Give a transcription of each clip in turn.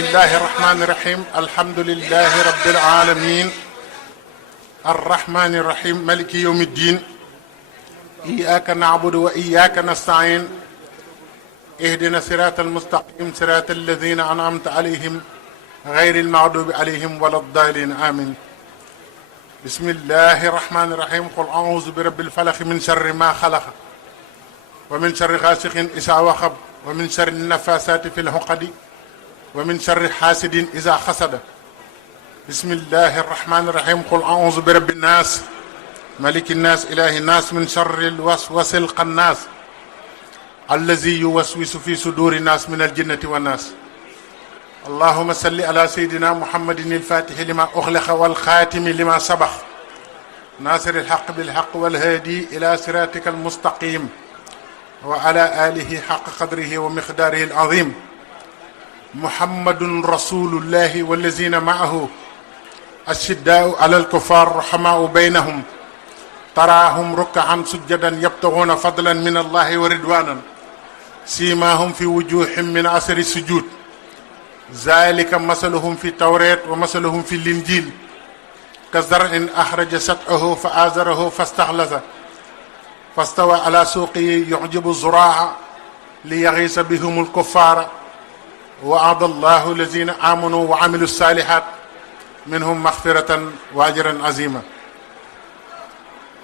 bismillahi irrahmani irrahim alhamdulilahi rabbil alamin arrahmani irrahim maliki yawmi ddin iyyaka na'budu wa iyyaka nasta'in ihdina sirata almustaqim sirata alladhina an'amta alayhim ghayri almaghdubi alayhim wala ddallin amin bismillahi irrahmani irrahim qul a'udhu bi rabbil falaq min sharri ma khalaq wa min sharri ghasiqin idha waqab wa min sharri nafasati fil 'uqadi wa min sharri hasidin idha hasada bismillahi irrahmani irrahim qul a'udhu bi rabbin nas maliki nnas ilahi nnas min sharri alwaswasil khannas allazi yuwaswisu fi suduri nnas min aljinnati wan nas allahumma salli ala sayyidina muhammadin al-fatihi lima ughliqa wal khatimi lima sabaq nasiril haqqi bil haqqi wal hadi ila siratikal mustaqim wa ala alihi haqqa qadrihi wa miqdarihi al-azim muhammadun rasulullahi wallazina ma'ahu ashidda'u ala al-kuffar rahama'u baynahum taraahum ruk'an sujjadan yabtaghuna fadlan min allahi wa ridwanan simahum fi wujuhihim min asari sujud zalika masaluhum fi tawrat wa masaluhum fi linjil kazar'in akhraja shat'ahu fa azarahu fastaghlaza fastawa ala suqihi yu'jibu zuraa'a liyaghisa bihum al-kuffara wa'ada allahu allazina amanu wa 'amilu s-salihat minhum maghfiratan wa ajran 'azima.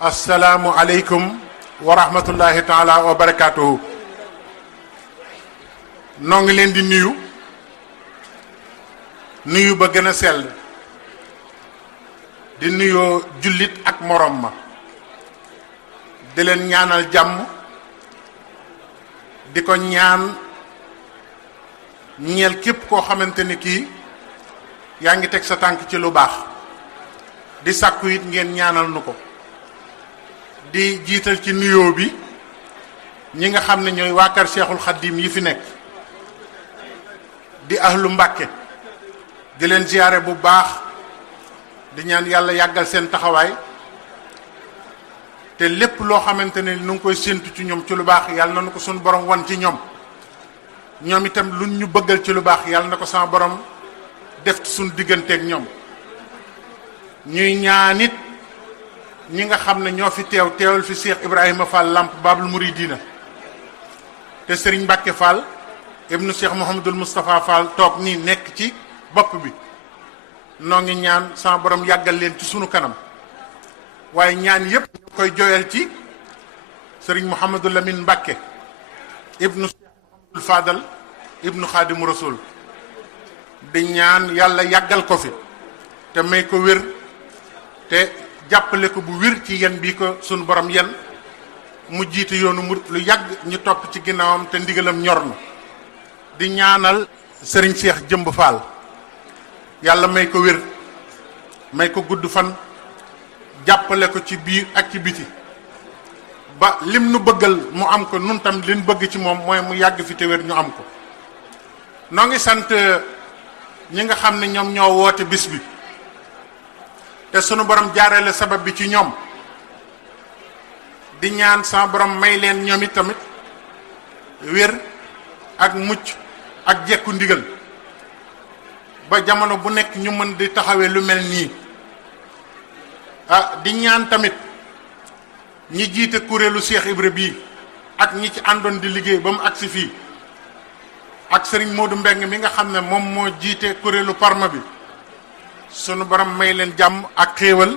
Assalaamu aleykum wa rahmatullahi taala wa barakatuhu. noo ngi leen di nuyu ba gën a sell di nuyoo jullit ak morom ma di leen ñaanal jàmm di ko ñaan ñeel képp koo xamante ni kii yaa ngi teg sa tànk ci lu baax di sàkku it ngeen ñaanal nu ko di jiital ci nuyoo bi ñi nga xam ne ñooy waa kër Cheikhul Khadim yi fi nekk di ahlu Mbàkke di leen ziyaare bu baax di ñaan yàlla yàggal seen taxawaay te lépp loo xamante ne nu ngi koy séentu ci ñoom ci lu baax yàlla na nu ko suñu borom wan ci ñoom itam lu ñu bëggal ci lu baax yàlla na ko sama borom def ci suñu digganteeg ñoom ñuy ñaanit ñi nga xam ne ñoo fi teewal fi Cheikh Ibrahima Fall Lamp Babul Mouridina te Serigne Mbacke Fall ibnu Cheikh Mouhamadul Moustapha Fall toog nii nekk ci bopp bi noo ngi ñaan sama borom yàggal leen ci sunu kanam waaye ñaan yépp ñu koy joyal ci Serigne Mouhamadou Lamine Mbacke ibnu Cheikh Mouhamadul Fadal ibnu Khadimu Rasul di ñaan yàlla yàggal ko fi te may ko wér te jàppale ko bu wér ci yen bii ko sunu borom yen mu jiite yoonu mu lu yàgg ñu topp ci ginnaawam te ndigalam ñor na di ñaanal sëriñ Cheikh Jëmb Fall yàlla may ko wér may ko gudd fan jàppale ko ci biir ak ci biti ba lim nu bëggal mu am ko nun tam liñ bëgg ci moom mooy mu yàgg fi te wér ñu am ko noo ngi sant ñi nga xam ne ñoom ñoo woote bis bi te sunu borom jaarale sabab bi ci ñoom di ñaan sama borom may leen ñoom it tamit wér ak mucc ak jekku ndigal ba jamono bu nekk ñu mën di taxawee lu mel nii di ñaan tamit ñi jiite kuréelu Cheikh Ibra bii ak ñi ci àndoon di liggéey ba mu agsi fii ak Serigne Modou Mbeng mi nga xam ne moom moo jiite kuréelu Parma bi sunu borom may leen jàmm ak xéewal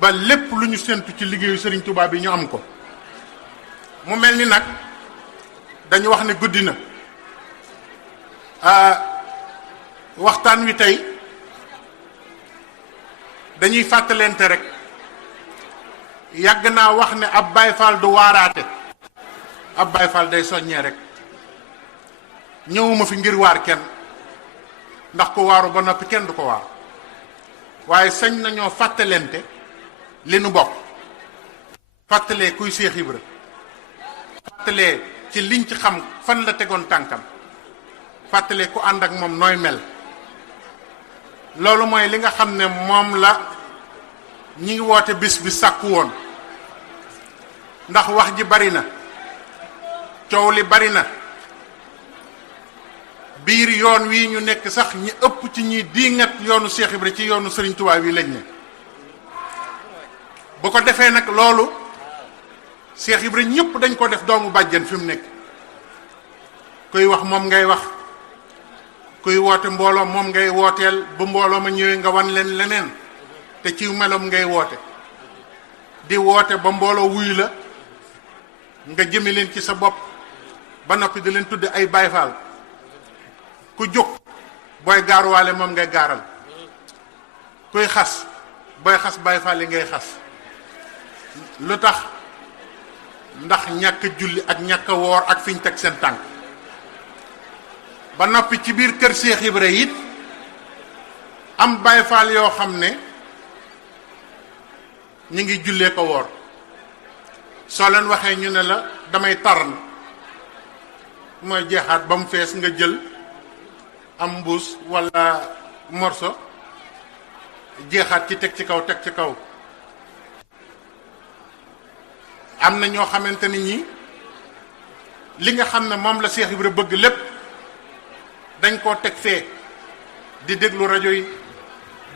ba lépp lu ñu séntu ci liggéeyu Serigne Touba bi ñu am ko mu mel ni nag dañu wax ne guddi na waxtaan wi tey dañuy fàttalente rek yàgg naa wax ne ab Baay Faal du waaraate ab Baay Faal day soññee rek ñëwuma fi ngir waar kenn ndax ko waaru ba noppi kenn du ko waar waaye sañ nañoo fàttalente li nu bokk fàttalee kuy Seex Ibra fàttalee ci liñ ci xam fan la tegoon tànkam fàttalee ku ànd ak moom nooy mel loolu mooy li nga xam ne moom la ñi ngi woote bis bi sàkku woon ndax wax ji bari na coow li bari na biir yoon wi ñu nekk sax ñi ëpp ci ñi diingat yoonu Cheikh Ibra ci yoonu Serigne Touba wi lañ ne bu ko defee nag loolu Cheikh Ibra ñëpp dañ ko def doomu bàjjen fi mu nekk kuy wax moom ngay wax kuy woote mbooloo moom ngay wooteel bu mbooloo ma ñëwee nga wan leen leneen te ci melom ngay woote di woote ba mbooloo wuyu la nga jëme leen ci sa bopp ba noppi di leen tudde ay Baay Faal ku jóg booy gaaruwaale moom ngay gaaral kuy xas booy xas Baay Faal yi ngay xas lu tax ndax ñàkk julli ak ñàkk woor ak fiñ teg seen tànk ba noppi ci biir kër Cheikh Ibra it am Baay Faal yoo xam ne ñu ngi jullee ko woor soo leen waxee ñu ne la damay taran mooy jeexaat ba mu fees nga jël am mbuus walla morso jeexaat ci teg ci kaw am na ñoo xamante ni ñi li nga xam ne moom la Cheikh Ibra bëgg lépp dañ koo teg fee di déglu rajo yi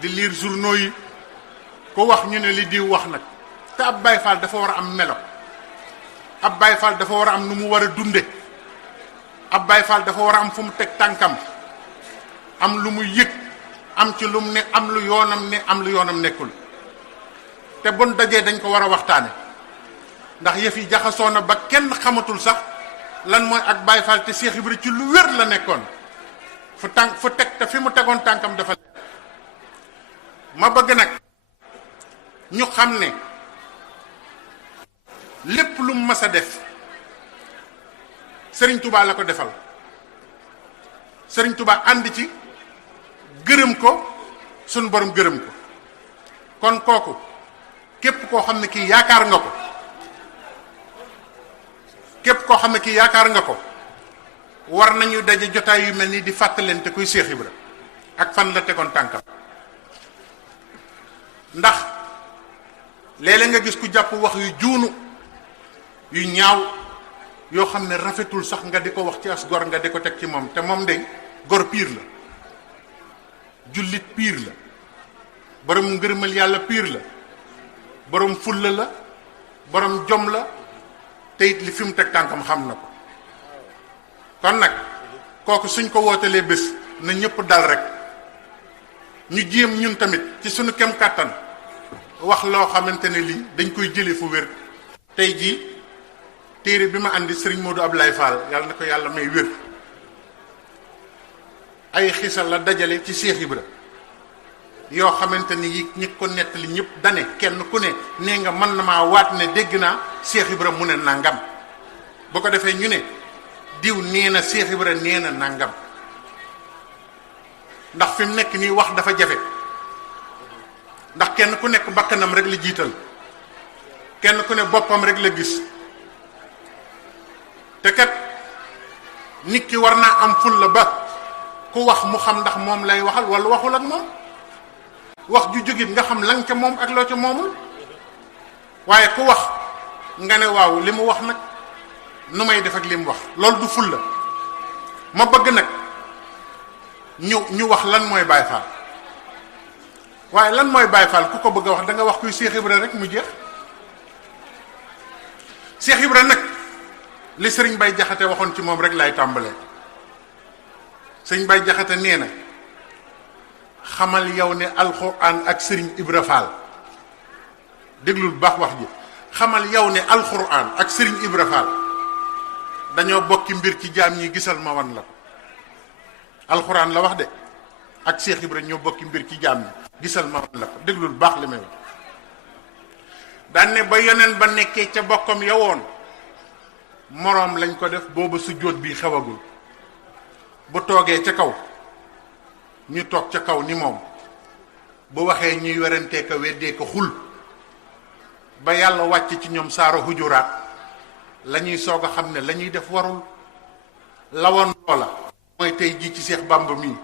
di lire journaux yi ko wax ñu ne li diw wax nag te ab Baay Faal dafa war a am melo ab Baay Faal dafa war a am nu mu war a dunde ab Baay Faal dafa war a am fu mu teg tànkam am lu mu yëg am ci lu mu ne am lu yoonam ne am lu yoonam nekkul te bon dajee dañ ko war a waxtaane ndax yëf yi jaxasoo na ba kenn xamatul sax lan mooy ak Baay Faal te Cheikh Ibra ci lu wér la nekkoon fu teg te fi mu tegoon tànkam dafa ma bëgg nag ñu xam ne lépp lu mu mas a def Serigne Touba la ko defal Serigne Touba ànd ci gërëm ko sunu borom gërëm ko kon kooku képp koo xam ne kii yaakaar nga ko war nañu daje jotaay yu mel nii di fàttalante kuy Cheikh Ibra ak fan la tegoon tànkam ndax léeg-léeg nga gis ku jàpp wax yu juunu yu ñaaw yoo xam ne rafetul sax nga di ko wax ci as gor nga di ko teg ci moom te moom de gor piir la jullit piir la borom ngërëmal yàlla piir la borom fulla la borom jom la te it li fi mu teg tànkam xam na ko kon nag kooku suñ ko wootelee bés na ñëpp dal rek ñu jéem ñun tamit ci suñu kem kàttan wax loo xamante ne lii dañ koy jëlee fu wér tey jii téere bi ma andi Serigne Modou Ablaye Fall yàlla na ko yàlla may wér ay xisal la dajale ci Cheikh Ibra yoo xamante ni yi ñi ko nettali ñëpp dane kenn ku ne nee nga mën na maa waat ne dégg naa Cheikh Ibra mu ne nangam bu ko defee ñu ne diw nee na Cheikh Ibra nee na nangam ndax fi mu nekk nii wax dafa jafe ndax kenn ku nekk bakkanam rek la jiital kenn ku ne boppam rek la gis te kat nit ki war naa am ful la ba ku wax mu xam ndax moom lay waxal wala waxul ak moom wax ju jógit nga xam lan ca moom ak loo ca moomul waaye ku wax nga ne waaw li mu wax nag nu may def ak li mu wax loolu du ful la ma bëgg nag ñu wax lan mooy Baay Faal waaye lan mooy Baay Faal ku ko bëgg a wax da nga wax kuy Cheikh Ibra rek mu jeex Cheikh Ibra nag li sëriñ Bay Jaxate waxoon ci moom rek lay tàmbalee sëriñ Bay Jaxate nee na xamal yow ne alxuraan ak sëriñ Ibra Faal déglul baax wax ji xamal yow ne alxuraan ak sëriñ Ibra Faal dañoo bokki mbir ci jaam ñi gisal ma wan la ko alxuraan la wax de ak Cheikh Ibra ñoo bokki mbir ci jaam ñi gisal ma wan la ko déglul baax li may wax daan ne ba yoneen ba nekkee ca bokkam yowoon moroom lañ ko def booba sujjóot bi xewagul bu toogee ca kaw ñu toog ca kaw ni moom bu waxee ñuy werantee ko weddee ko xul ba yàlla wàcc ci ñoom saara hujuraat la ñuy soog a xam ne la ñuy def warul lawoon loola mooy tey jii ci Cheikh Bamba mii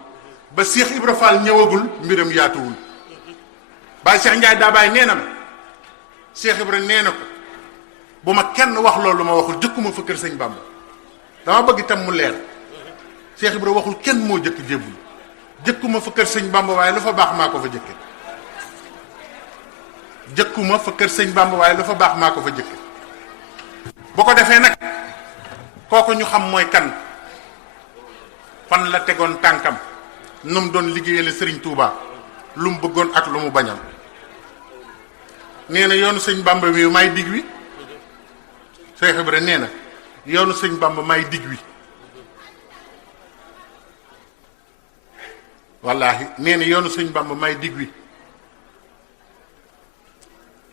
ba Cheikh Ibra Fall ñëwagul mbiram yaatuwul Baay Cheikh Ndiaye Dabaay nee na ma Cheikh Ibra nee na ko bu ma kenn wax loolu ma waxul jëkkuma fa kër sëñ Bamba dama bëgg itam mu leer Cheikh Ibra waxul kenn moo jëkk jébbul jëkkuma fa kër sëñ Bamba waaye lu fa baax maa ko fa jëkke jëkkuma fa kër sëñ Bamba waaye lu fa baax maa ko fa jëkke bu ko defee nag kooku ñu xam mooy kan fan la tegoon tànkam nu mu doon liggéeyale sëriñ Touba lu mu bëggoon ak lu mu bañal nee na yoonu sëñ Bamba wi may dig wi Cheikh Ibra nee na yoonu sëñ Bamba may dig wi wallaahi nee na yoonu sëñ Bamba may dig wi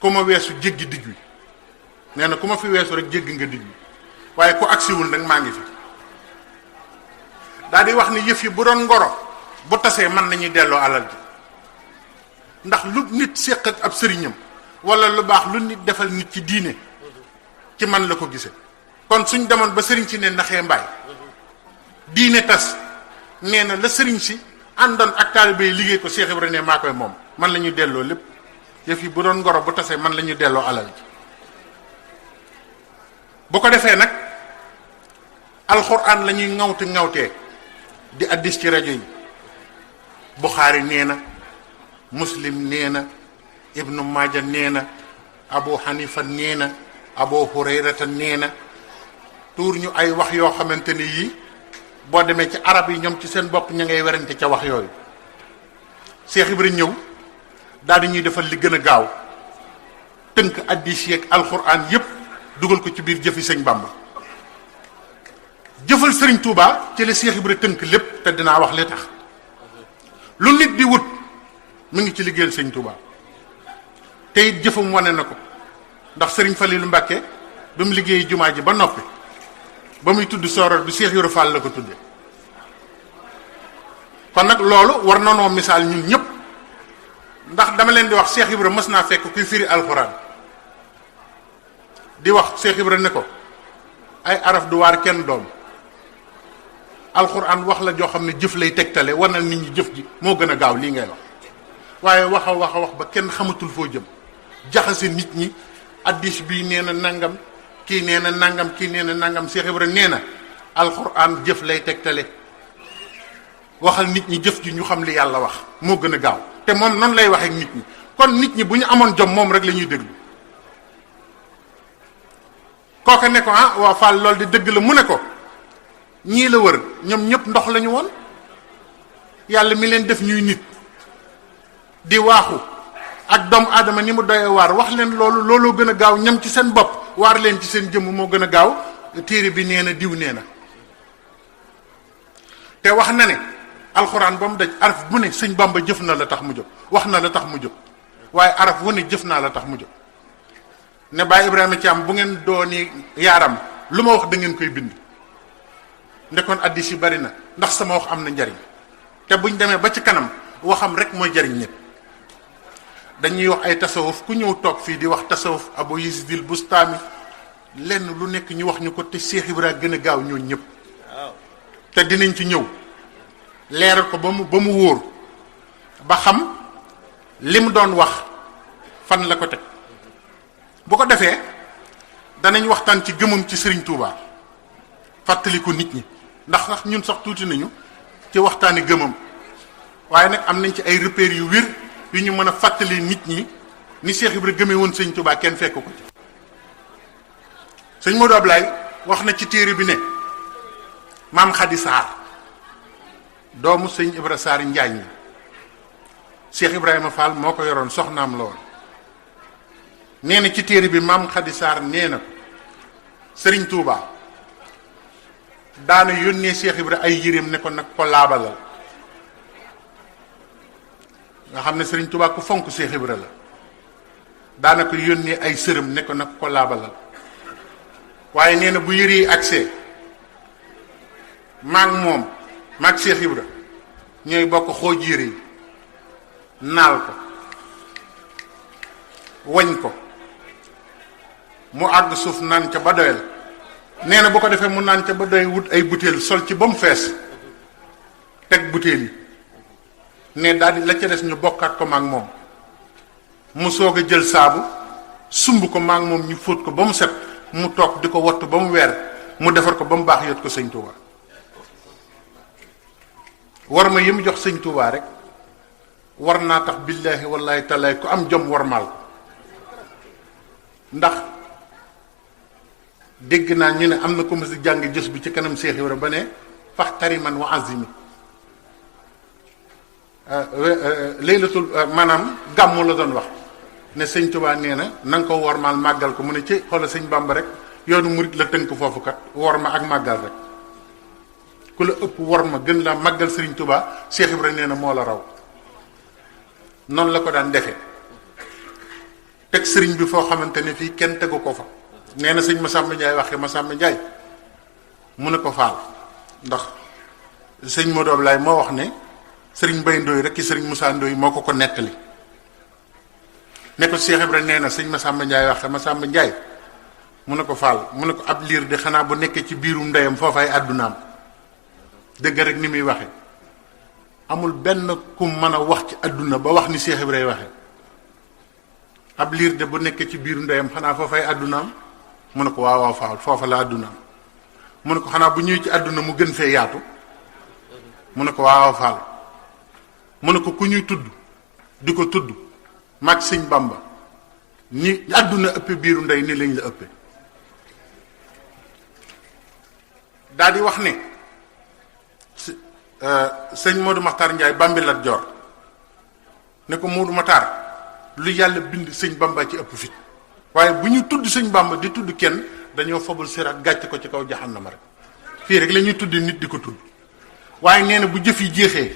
ku ma weesu jéggi dig wi nee na ku ma fi weesu rek jéggi nga dig wi waaye ku agsiwul nag maa ngi fi daal di wax ni yëf yi bu doon ngoro bu tasee mën nañuy delloo alal ji ndax lu nit séq ak ab sëriñam wala lu baax lu nit defal nit ci diine ci man la ko gise kon suñ demoon ba sëriñ si ne naxee mbaay diine tas nee na la sëriñ si àndoon ak taalibe yi liggéey ko Cheikh Ibra ne maa koy moom man la ñuy delloo lépp yëf yi bu doon ngoro bu tasee man la ñuy delloo alal ji bu ko defee nag alxuraan la ñuy ŋawtee di addis ci rajo yi Buxaari nee na Muslim nee na Ibnu Maaja nee na Abu Hanifa nee na Abu Hurayrata nee na tuur ñu ay wax yoo xamante ni yii boo demee ci arab yi ñoom ci seen bopp ña ngay werante ca wax yooyu Cheikh Ibra ñëw daal di ñuy defal li gën a gaaw tënk addis yeeg alxuraan yépp dugal ko ci biir jëfi sëñ Bamba jëfal sëriñ Touba ci la Cheikh Ibra tënk lépp te dinaa wax li tax lu nit di wut mu ngi ci liggéeyal sëñ Touba te it jëfam wane na ko ndax sëriñ Falilu Mbàkke ba mu liggéeyi jumaa ji ba noppi ba muy tudd sooroor bi Cheikh Ibra Fall la ko tudde kon nag loolu war na noo misaal ñun ñëpp ndax dama leen di wax Cheikh Ibra mës naa fekk kuy firi alxuraan di wax Cheikh Ibra ne ko ay araf du waar kenn doom alxuraan wax la joo xam ne jëf lay tegtale wanal nit ñi jëf ji moo gën a gaaw lii ngay wax waaye wax a wax ba kenn xamatul foo jëm jaxase nit ñi addis bii nee na nangam kii nee na nangam kii nee na nangam Cheikh Ibra nee na alxuraan jëf lay tegtale waxal nit ñi jëf ji ñu xam li yàlla wax moo gën a gaaw te moom noonu lay waxee ak nit ñi kon nit ñi bu ñu amoon jom moom rek la ñuy déglu kooka ne ko ah waa Fall loolu di dëgg la mu ne ko ñii la wër ñoom ñëpp ndox lañu woon yàlla mi leen def ñuy nit di waaxu ak doomu aadama ni mu doyee waar wax leen looloo gën a gaaw ñam ci seen bopp waar leen ci seen jëmm moo gën a gaaw téere bi nee na diw nee na te wax na ne alxuraan ba mu daj araf bu ne sëñ Bamba jëf na la tax mu jóg wax na la tax mu jóg waaye araf bu ne jëf naa la tax mu jóg ne Baay Ibrahima Thiam bu ngeen dooni yaaram lu ma wax da ngeen koy bind ndekoon addis yi bari na ndax sama wax am na njariñ te buñ demee ba ci kanam waxam rek mooy jariñ ñëpp dañuy wax ay tasawuf ku ñëw toog fii di wax tasawuf Abu Yazidil Bustami lenn lu nekk ñu wax ñu ko te Cheikh Ibra gën a gaaw ñoo ñëpp te dinañ ci ñëw leeral ko ba mu wóor ba xam li mu doon wax fan la ko teg bu ko defee danañ waxtaan ci gëmum ci Serigne Touba fàttali ko nit ñi ndax sax ñun sax tuuti nañu ci waxtaani gëmam waaye nag am nañ ci ay repères yu wér yu ñu mën a fàttali nit ñi ni Cheikh Ibra gëmee woon sëñ Touba kenn fekk ko ci sëñ Modou Ablaye wax na ci téere bi ne maam Khady Sarr doomu sëñ Ibra Sarr Njaañ la Cheikh Ibrahima Fall moo ko yoroon soxnaam la woon nee na ci téere bi maam Khady Sarr nee na Serigne Touba daana yónnee Cheikh Ibra ay yéreem ne ko nag ko laabalal nga xam ne Serigne Touba ku fonk Cheikh Ibra la daana ko yónnee ay sërëm ne ko nag ko laabalal waaye nee na bu yére yi accès maag moom maag Cheikh Ibra ñooy bokk xooj yére yi naal ko wañ ko mu àgg suuf naan ca ba doyal nee na bu ko defee mu naan ca ba doy wut ay butéel sol ci ba mu fees teg butéel yi ne daal di la ca des ñu bokkaat ko maag moom mu soog a jël saabu sumb ko maag moom ñu fóot ko ba mu set mu toog di ko wattu ba mu weer mu defar ko ba mu baax yot ko sëñ Tuuba war ma yi mu jox sëñ Touba rek war naa tax billaahi wallaahi taalaay ku am jom warmaal ko. ndax dégg naa ñu ne am na ko mësi jàng jës bi ci kanam Seex Ibra ba ne fax tariman wa azimi laylatul maanaam gàmmu la doon wax ne sëñ Touba nee na nga ko wormaal màggal ko mu ne ci xoola sëñ Bàmba rek yoonu murit la tënk foofu kat worma ak màggal rek ku la ëpp worma gën la màggal sëriñ Touba Seex Ibra nee na moo la raw noonu la ko daan defee teg sëriñ bi foo xamante ne fii kenn tegu ko fa. nee na sëñ Massamba Ndiaye waxee Massamba Ndiaye mu ne ko faal ndax sëñ Modou Ablaye moo wax ne sëriñ Mbaye Ndoye rek ki sëriñ Moussa Ndoye moo ko nettali ne ko Cheikh Ibra nee na sëñ Massamba Ndiaye waxee Massamba Ndiaye mu ne ko faal mu ne ko ab liir de xanaa bu nekkee ci biirum ndeyam foofay àddunaam dëgg rek ni muy waxe amul benn ku mën a wax ci àdduna ba wax ni Cheikh Ibra waxe ab liir de bu nekkee ci biiru ndeyam xanaa foofay àddunaam mu ne ko waaw waaw faal foofa la àddunaam mu ne ko xanaa bu ñëwee ci àdduna mu gën fee yaatu mu ne ko waaw faal mu ne ko ku ñuy tudd di ko tudd mag sëñ Bamba ni àdduna ëppe biiru ndey ni lañ la ëppe daal di wax ne sëñ Modou Makhtar Ndiaye Bambilat Joor ne ko Modou Makhtar lu yàlla bind sëñ Bamba ci ëpp fit waaye bu ñu tudd sëñ Bamba di tudd kenn dañoo fabul siraat gàcc ko ci kaw jahannama rek fii rek la ñuy tudd nit di ko tudd waaye nee na bu jëf yi jeexee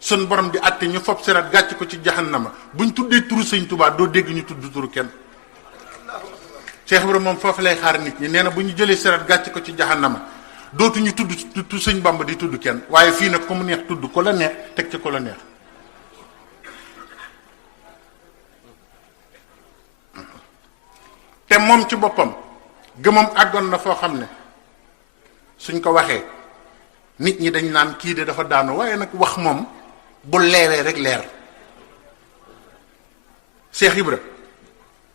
sun borom di àtte ñu fab siraat gàcc ko ci jahannama buñ tuddee turu sëñ Touba doo dégg ñu tudd turu kenn. Cheikh Ibrahima moom foofu lay xaar nit ñi nee na bu ñu jëlee siraat gàcc ko ci jahannama dootuñu tudd sëñ Bamba di tudd kenn waaye fii nag ku mu neex tudd ko la neex teg ci ko la neex. te moom ci boppam gëmam àggoon na foo xam ne suñ ko waxee nit ñi dañ naan kii de dafa daanu waaye nag wax moom bu leeree rek leer. Cheikh Ibra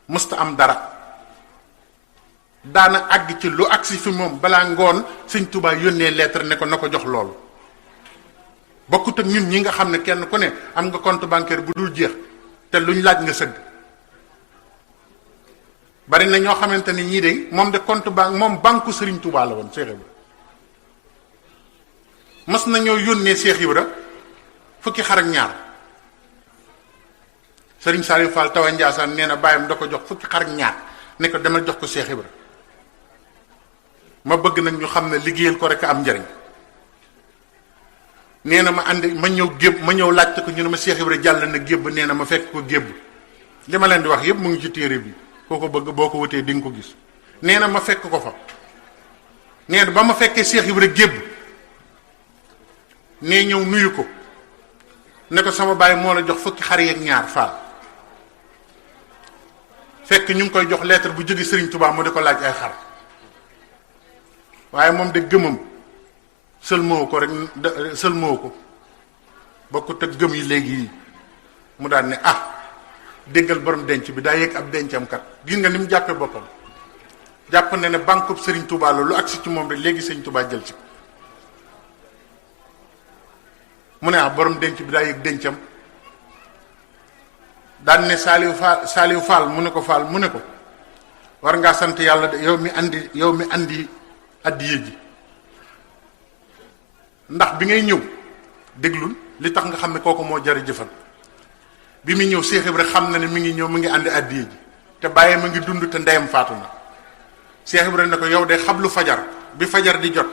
mësta am dara daana àgg ci lu agsi fi moom balaa ngoon sëñ Touba yónnee lettre ne ko na ko jox loolu bokkut ak ñun ñi nga xam ne kenn ku ne am nga compte bancaire bu dul jeex te luñ laaj nga sëgg. bari na ñoo xamante ni ñii de moom de compte banque moom banque Serigne Touba la woon Cheikh Ibra mas nañoo yónnee Cheikh Ibra fukki xar ak ñaar Serigne Saliou Fall Tawa Ndiassane nee na bàyyam da ko jox fukki xar ak ñaar ne ko demal jox ko Cheikh Ibra ma bëgg nag ñu xam ne liggéeyal ko rek am njariñ nee na ma àndi ma ñëw gébb ma ñëw laajte ko ñu ne ma Cheikh Ibra jàll na gébb nee na ma fekk ko gébb li ma leen di wax yépp mu ngi ci téere bi koo ko bëgg boo ko wutee di nga ko gis nee na ma fekk ko fa nee na ba ma fekkee Cheikh Ibra gébb nee ñëw nuyu ko ne ko sama baay moo la jox fukki xar ak ñaar faal fekk ñu ngi koy jox lettre bu jóge Serigne Touba mu di ko laaj ay xar waaye moom de gëmam sëlmoo ko rek sëlmoo ko bokkut ak gëm yi léegi yi mu daan ne ah déggal borom denc bi daa yëg ab dencam kat gis nga ni mu jàppee boppam jàpp na ne banque Serigne Touba la lu agsi ci moom rek léegi Serigne Touba jël ci mu ne ah borom denc bi daa yëg dencam daan ne Saliou Fall mu ne ko Fall mu ne ko war ngaa sant yàlla de yow mi andi addiye ji ndax bi ngay ñëw déglul li tax nga xam ne kooku moo jari jëfal bi muy ñëw Cheikh Ibra xam na ne mi ngi ñëw mi ngi andi addiye ji te bàyyee ma ngi dund te ndeyam faatu na Cheikh Ibra ne ko yow de xablu fajar bi fajar di jot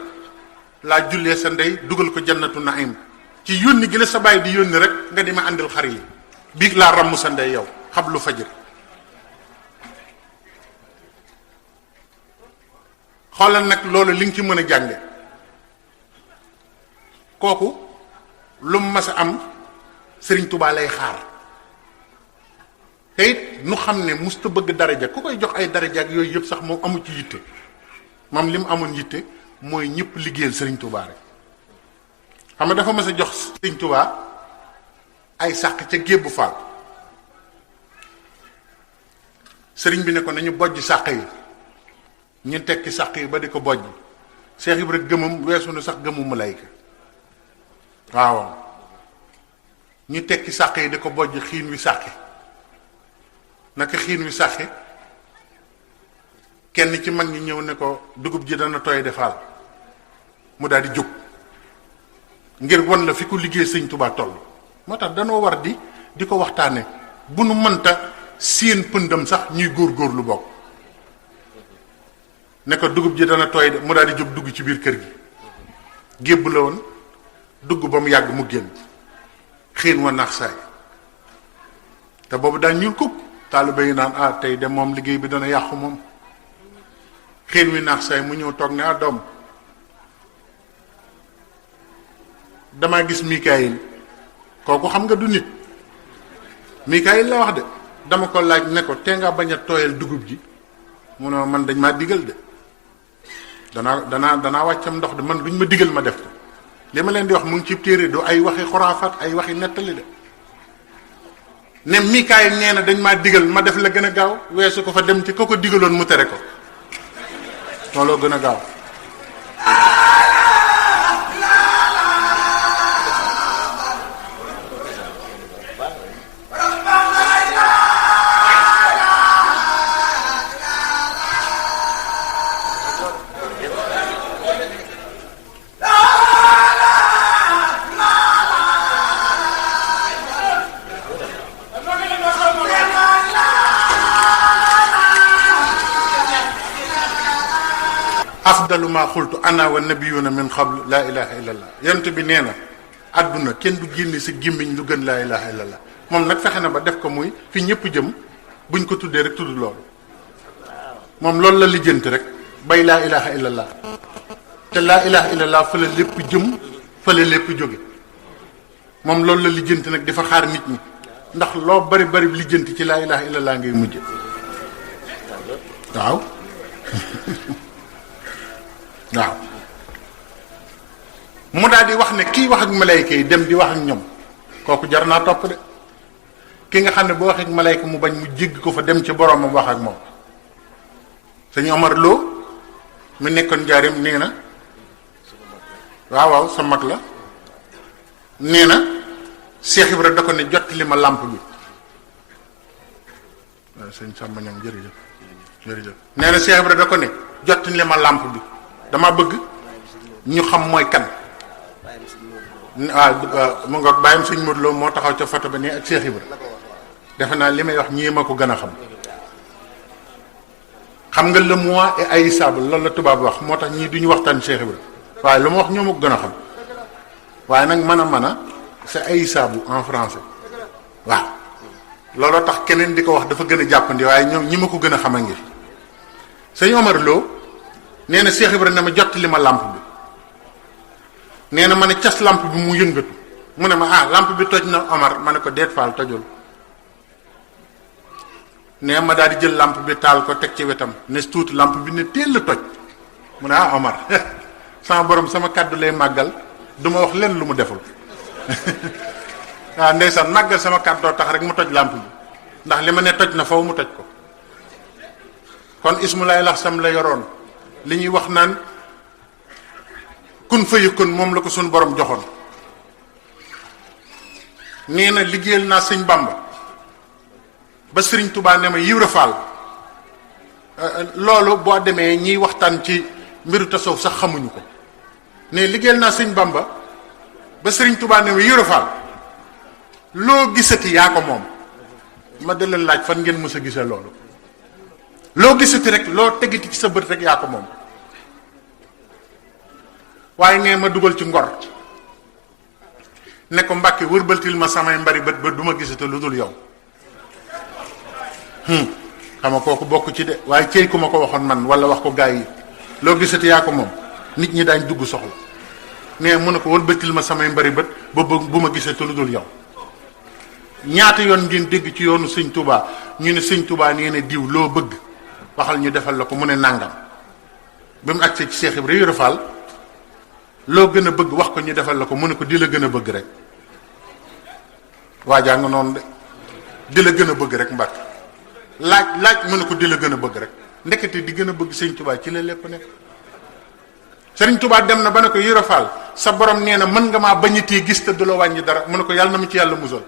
laa jullee sa ndey dugal ko jannatu naim ci yónni gi la sa bàyyi di yónni rek nga di ma àndil xar yi biig laa ramm sa ndey yow xablu fajar xoolal nag loolu li nga ci mën a jànge kooku lu mu mas a am Serigne Touba lay xaar te it nu xam ne musta bëgg daraja ku koy jox ay daraja ak yooyu yëpp sax moom amu ci yitte moom li mu amoon yitte mooy ñëpp liggéeyal Serigne Touba rek xam nga dafa mas a jox Serigne Touba ay sàq ca Gébbu Fall Serigne bi ne ko nañu bojj sàq yi ñu tekki sàq yi ba di ko bojj Cheikh Ibra gëmam weesu na sax gëmu malayka waaw ñu tekki sàq yi di ko bojj xiin wi sàqi naka xiin wi sàqi kenn ci mag ñi ñëw ne ko dugub ji dana tooy defaal mu daal di jóg ngir won la fi ku liggéey sëñ Tuubaa toll moo tax danoo war di ko waxtaane bu nu mënta seen pëndam sax ñuy góor lu bokk ne ko dugub ji dana tooy de mu daal di jóg dugg ci biir kër gi gébb la woon dugg ba mu yàgg mu génn xiin wa naax saay te boobu daal ñuul kukk taalibe yi naan tey de moom liggéey bi dana yàqu moom xiin wi naax saay mu ñëw toog ne doom damaa gis Mikaayil kooku xam nga du nit Mikaayil la wax de dama ko laaj ne ko tee nga bañ a tooyal dugub ji mu ne man dañ maa digal de danaa wàccam ndox de man duñ ma digal ma def ko li ma leen di wax mu ngi ci téere du ay waxi xuraafaat ay waxi nettali de ne Mikaayil nee na dañ maa digal ma def la gën a gaaw weesu ko fa dem ci ko digaloon mu tere ko looloo gën a gaaw afdalu ma xultu ana wa nabiyuna min qablu laa ilaha illa allah yonent bi nee na àdduna kenn du génne sa gémmiñ lu gën laa ilaha illa allah moom nag fexe na ba def ko muy fi ñëpp jëm buñ ko tuddee rek tudd loolu moom loolu la lijjanti rek bay laa ilaha illa allah te laa ilaha illa allah fa la lépp jëm fa la lépp jóge moom loolu la lijjanti nag dafa xaar nit ñi ndax loo bari bari lijjanti ci laa ilaha illa allah ngay mujje waaw waaw mu daal di wax ne kii wax ak malayka yi dem di wax ak ñoom kooku jar naa topp de ki nga xam ne boo waxee ak malayka mu bañ mu jégg ko fa dem ci boromam wax ak moom sëñ Omar Lo mu nekkoon njaarim nee na waaw sa mag la nee na Cheikh Ibra da ko ne jot li ma làmp bi waaw sëñ Samba Ñam jërëjëf nee na Cheikh Ibra da ko ne jot li ma làmp bi dama bëgg ñu xam mooy kan waaw mu ngoog bàyyam sëñ Modou Lo moo taxaw ca photo ba ne ak Cheikh Ibra defe naa li may wax ñii ma ko gën a xam nga le moi est haïssable loolu la tubaab wax moo tax ñii duñu waxtaan Cheikh Ibra waaye lu ma wax ñoo ma ko gën a xam waaye nag mën a c'est haïssable en français waaw looloo tax keneen di ko wax dafa gën a jàppandi waaye ñoom ñi ma ko gën a xam a ngi sëñ Omar Lo nee na Cheikh Ibra ne ma jot li ma làmp bi nee na ma ne cas làmp bi mu yëngatu mu ne ma làmp bi toj na Omar ma ne ko deet faal tojul nee ma daal di jël làmp bi taal ko teg ci wetam ne tuuti làmp bi ne teel la toj mu ne Omar sama borom sama kàddu lay màggal du ma wax len lu mu deful waaw ndeysaan màggal sama kàddoo tax rek mu toj làmp bi ndax li ma ne toj na faw mu toj ko kon ismu lay lax sam la yoroon li ñuy wax naan kun fa yëkkoon moom la ko suñu borom joxoon nee na liggéeyal naa sëñ Bamba ba sëriñ Touba ne ma Ibra Fall loolu boo demee ñiy waxtaan ci mbiru tasawuf sax xamuñu ko ne liggéeyal naa sëñ Bamba ba sëriñ Touba ne ma Ibra Fall loo gisati yaa ko moom ma di leen laaj fan ngeen mës a gisee loolu loo gisati rek loo tegiti ci sa bët rek yaa ko moom waaye nee ma dugal ci ngor ne ko Mbàkke wërbaltil ma samay mbari bët ba du ma gisati lu dul yow xam nga kooku bokk ci de waaye cey ku ma ko waxoon man wala wax ko gaa yi loo gisati yaa ko moom nit ñi daañ dugg soxla nee mu ne ko wërbaltil ma samay mbari bët ba bu ma gisati lu dul yow ñaata yoon ngeen dégg ci yoonu sëñ Touba ñu ne sëñ Touba nee na diw loo bëgg waxal ñu defal la ko mu ne nàngam ba mu agsee ci Cheikh Ibra Fall loo gën a bëgg wax ko ñu defal la ko mu ne ko di la gën a bëgg rek waajaa nga noonu de di la gën a bëgg rek Mbàkke laaj mu ne ko di la gën a bëgg rek ndekete di gën a bëgg sëñ Touba ci la lépp nekk Sëriñ Tuubaa dem na ba ne ko Ibra Fall sa borom nee na mën nga maa bañitee gis te du la wàññi dara mu ne ko yàlla na mu ci yàlla musal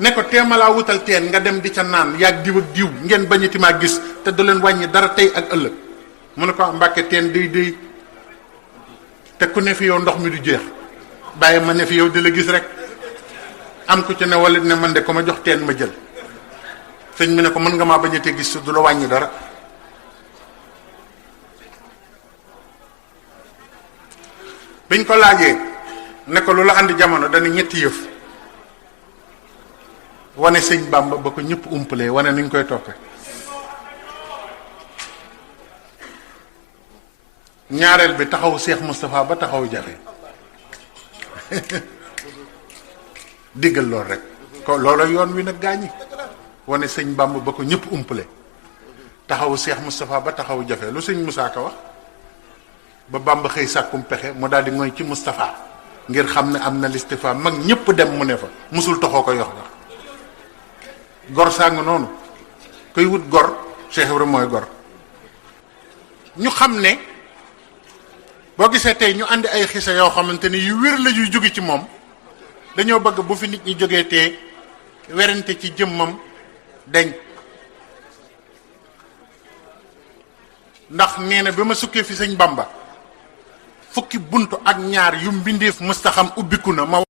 ne ko teemalaa wutal teen nga dem di ca naan yaag diw ak diw ngeen bañiti maa gis te du leen wàññi dara tey ak ëllëg mu ne ko Mbàkke teen day te ku ne fi yow ndox mi du jeex bàyyi ma ne fi yow di la gis rek am ku ci ne wala ne man de ko ma jox teen ma jël sëñ mi ne ko mën nga maa bañitee gis te du la wàññi dara biñ ko laajee ne ko lu la andi jamono dana ñetti yëf wane sëñ Bàmba ba ko ñëpp umpalee wane nuñ koy toppe ñaareel bi taxaw Cheikh Moustapha ba taxaw jafe diggal lool rek ko loola yoon wi nag gaañi wane sëñ Bàmba ba ko ñëpp umpalee taxaw Cheikh Moustapha ba taxaw jafe lu sëñ Moussa Ka wax ba Bàmba xëy sàkkum pexe mu daal di ngoy ci Moustapha ngir xam ne am na listifa mag ñëpp dem mu ne fa musul toxoo ko yox wax gor sàng noonu koy wut gor Cheikh Ibrahima mooy gor ñu xam ne boo gisee tey ñu andi ay xisa yoo xamante ni yu wér la yuy jóge ci moom dañoo bëgg bu fi nit ñi jógee te werante ci jëmmam dañ ndax nee na bi ma sukkee fi sëñ Bàmba fukki buntu ak ñaar yu mbindeef mustaxam ubbiku na ma